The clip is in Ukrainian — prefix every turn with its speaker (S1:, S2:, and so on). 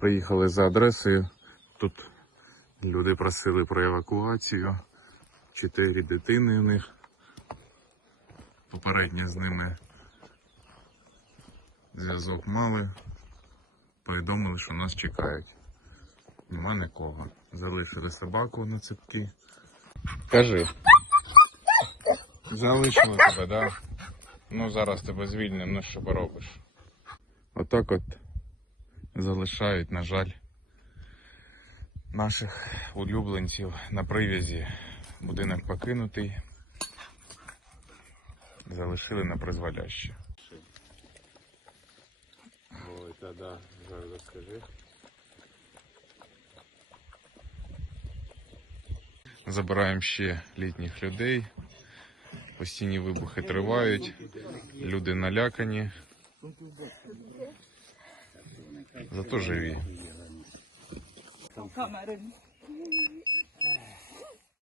S1: Приїхали за адресою. Тут люди просили про евакуацію. Чотири дитини у них. Попередньо з ними зв'язок мали. Повідомили, що нас чекають. Нема нікого. Залишили собаку на цепки. Кажи. Залишили тебе, так? Да? Ну зараз тебе звільнимо, ну що поробиш. Отак от залишають, на жаль, наших улюбленців на прив'язі. Будинок покинутий. Залишили на призволяще. Ой, та да, зараз розкажи. Забираємо ще літніх людей. Постійні вибухи тривають, люди налякані. Зато живі. Камери.